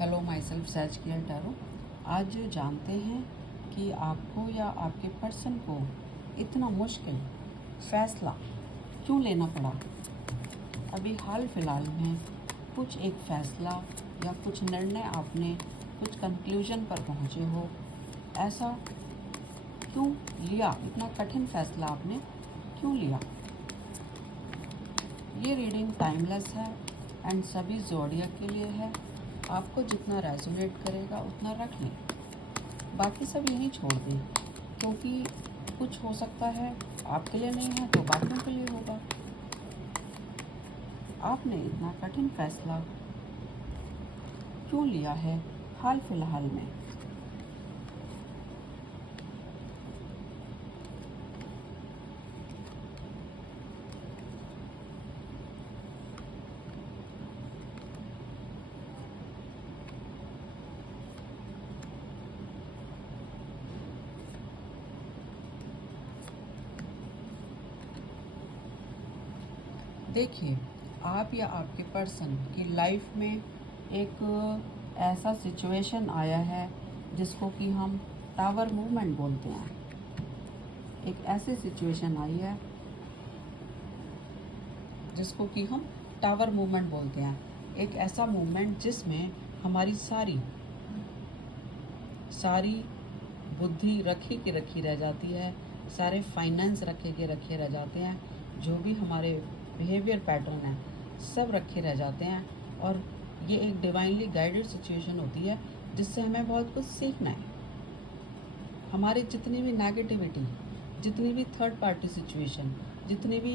Hello my self search किया tarot. आज जानते हैं कि आपको या आपके पर्सन को इतना मुश्किल फ़ैसला क्यों लेना पड़ा। अभी हाल फिलहाल में कुछ एक फ़ैसला या कुछ निर्णय आपने कुछ कंक्लूजन पर पहुँचे हो, ऐसा क्यों लिया, इतना कठिन फ़ैसला आपने क्यों लिया। ये रीडिंग टाइमलेस है एंड सभी ज़ोडिएक के लिए है। आपको जितना रेजोनेट करेगा उतना रख लें, बाकी सब यहीं छोड़ दें, क्योंकि कुछ हो सकता है आपके लिए नहीं है तो बाकियों के लिए होगा। आपने इतना कठिन फैसला क्यों लिया है हाल फिलहाल में। देखिए, आप या आपके पर्सन की लाइफ में एक ऐसा सिचुएशन आया है जिसको कि हम टावर मूवमेंट बोलते हैं। एक ऐसी सिचुएशन आई है जिसको कि हम टावर मूवमेंट बोलते हैं। एक ऐसा मूवमेंट जिसमें हमारी सारी बुद्धि रखी की रखी रह जाती है, सारे फाइनेंस रखे के रखे रह जाते हैं, जो भी हमारे बिहेवियर पैटर्न है सब रखे रह जाते हैं। और ये एक डिवाइनली गाइडेड सिचुएशन होती है जिससे हमें बहुत कुछ सीखना है। हमारी जितनी भी नेगेटिविटी, जितनी भी थर्ड पार्टी सिचुएशन, जितनी भी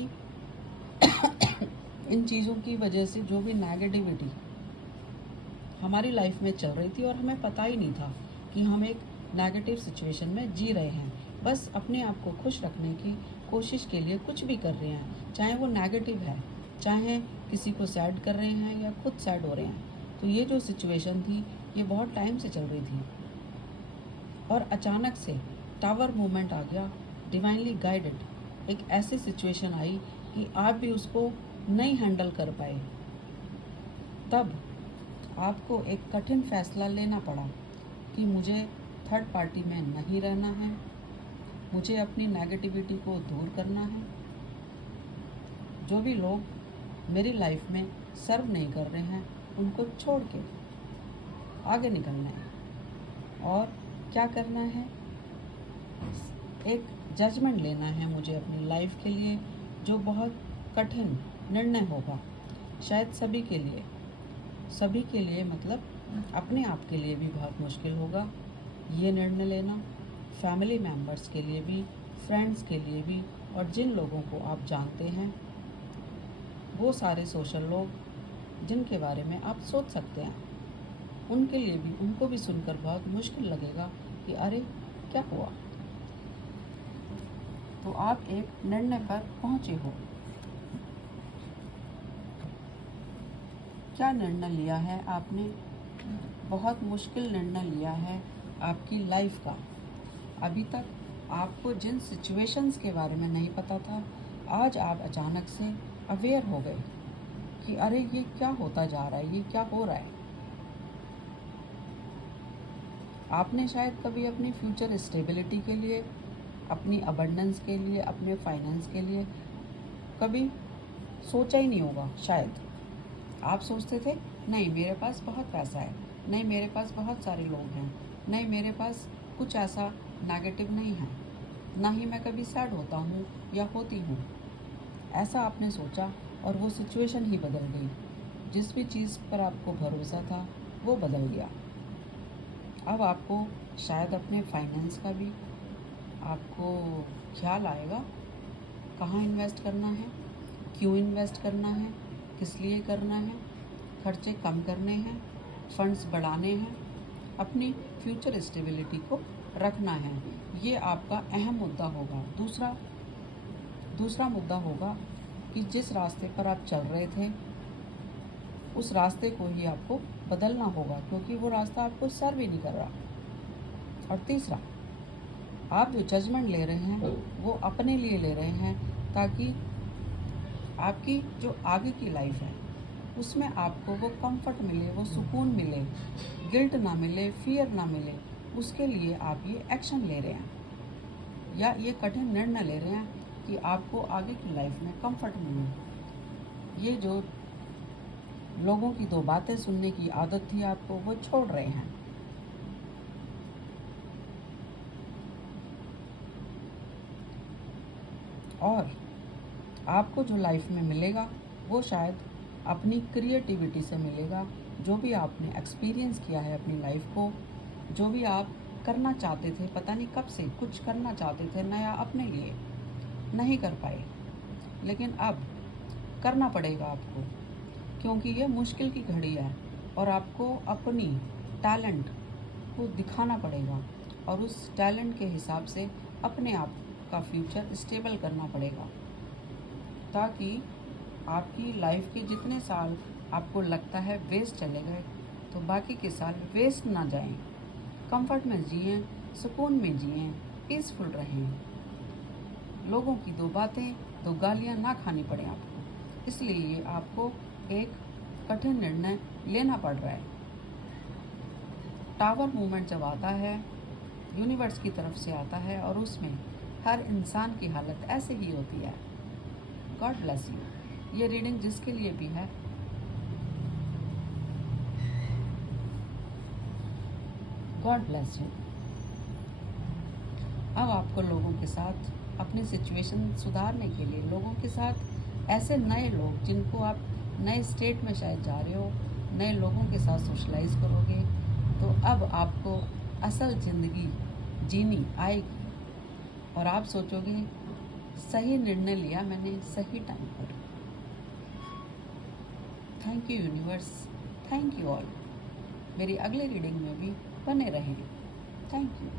इन चीज़ों की वजह से जो भी नेगेटिविटी हमारी लाइफ में चल रही थी और हमें पता ही नहीं था कि हम एक नेगेटिव सिचुएशन में जी रहे हैं, बस अपने आप को खुश रखने की कोशिश के लिए कुछ भी कर रहे हैं, चाहे वो नेगेटिव है, चाहे किसी को सैड कर रहे हैं या खुद सैड हो रहे हैं। तो ये जो सिचुएशन थी ये बहुत टाइम से चल रही थी और अचानक से टावर मूवमेंट आ गया, डिवाइनली गाइडेड एक ऐसी सिचुएशन आई कि आप भी उसको नहीं हैंडल कर पाए। तब आपको एक कठिन फैसला लेना पड़ा कि मुझे थर्ड पार्टी में नहीं रहना है, मुझे अपनी नेगेटिविटी को दूर करना है। जो भी लोग मेरी लाइफ में सर्व नहीं कर रहे हैं उनको छोड़ के आगे निकलना है। और क्या करना है, एक जजमेंट लेना है मुझे अपनी लाइफ के लिए, जो बहुत कठिन निर्णय होगा शायद सभी के लिए मतलब अपने आप के लिए भी बहुत मुश्किल होगा ये निर्णय लेना, फैमिली मेम्बर्स के लिए भी, फ्रेंड्स के लिए भी, और जिन लोगों को आप जानते हैं वो सारे सोशल लोग जिनके बारे में आप सोच सकते हैं उनके लिए भी, उनको भी सुनकर बहुत मुश्किल लगेगा कि अरे क्या हुआ। तो आप एक निर्णय पर पहुंचे हो। क्या निर्णय लिया है आपने? बहुत मुश्किल निर्णय लिया है आपकी लाइफ का। अभी तक आपको जिन सिचुएशंस के बारे में नहीं पता था, आज आप अचानक से अवेयर हो गए कि अरे ये क्या होता जा रहा है, ये क्या हो रहा है। आपने शायद कभी अपनी फ्यूचर स्टेबिलिटी के लिए, अपनी अबंडेंस के लिए, अपने फाइनेंस के लिए कभी सोचा ही नहीं होगा। शायद आप सोचते थे नहीं मेरे पास बहुत पैसा है, नहीं मेरे पास बहुत सारे लोग हैं, नहीं मेरे पास कुछ ऐसा नेगेटिव नहीं है, ना ही मैं कभी सैड होता हूँ या होती हूँ। ऐसा आपने सोचा और वो सिचुएशन ही बदल गई। जिस भी चीज़ पर आपको भरोसा था वो बदल गया। अब आपको शायद अपने फाइनेंस का भी आपको ख्याल आएगा, कहाँ इन्वेस्ट करना है, क्यों इन्वेस्ट करना है, किस लिए करना है, खर्चे कम करने हैं, फंड्स बढ़ाने हैं, अपनी फ्यूचर स्टेबिलिटी को रखना है। ये आपका अहम मुद्दा होगा। दूसरा मुद्दा होगा कि जिस रास्ते पर आप चल रहे थे उस रास्ते को ही आपको बदलना होगा, क्योंकि वो रास्ता आपको सर्व ही नहीं कर रहा। और तीसरा, आप जो जजमेंट ले रहे हैं वो अपने लिए ले रहे हैं ताकि आपकी जो आगे की लाइफ है उसमें आपको वो कंफर्ट मिले, वो सुकून मिले, गिल्ट ना मिले, फियर ना मिले, उसके लिए आप ये एक्शन ले रहे हैं या ये कठिन निर्णय ले रहे हैं कि आपको आगे की लाइफ में कंफर्ट मिले। ये जो लोगों की दो बातें सुनने की आदत थी आपको, वो छोड़ रहे हैं। और आपको जो लाइफ में मिलेगा वो शायद अपनी क्रिएटिविटी से मिलेगा। जो भी आपने एक्सपीरियंस किया है अपनी लाइफ को, जो भी आप करना चाहते थे, पता नहीं कब से कुछ करना चाहते थे नया अपने लिए, नहीं कर पाए, लेकिन अब करना पड़ेगा आपको, क्योंकि ये मुश्किल की घड़ी है और आपको अपनी टैलेंट को दिखाना पड़ेगा और उस टैलेंट के हिसाब से अपने आप का फ्यूचर स्टेबल करना पड़ेगा, ताकि आपकी लाइफ के जितने साल आपको लगता है वेस्ट चले गए, तो बाकी के साल वेस्ट ना जाएं। कंफर्ट में जिएं, सुकून में जिएं, पीसफुल रहें। लोगों की दो बातें, दो गालियां ना खानी पड़े आपको, इसलिए आपको एक कठिन निर्णय लेना पड़ रहा है। टावर मूवमेंट जब आता है, यूनिवर्स की तरफ से आता है और उसमें हर इंसान की हालत ऐसे ही होती है। God bless you. ये रीडिंग जिसके लिए भी है, गॉड ब्लेस यू। अब आपको लोगों के साथ अपनी सिचुएशन सुधारने के लिए, लोगों के साथ ऐसे नए लोग जिनको आप नए स्टेट में शायद जा रहे हो, नए लोगों के साथ सोशलाइज करोगे, तो अब आपको असल ज़िंदगी जीनी आएगी और आप सोचोगे सही निर्णय लिया मैंने सही टाइम पर। Thank you universe, thank you all. मेरी अगली रीडिंग में भी बने रहें। Thank you.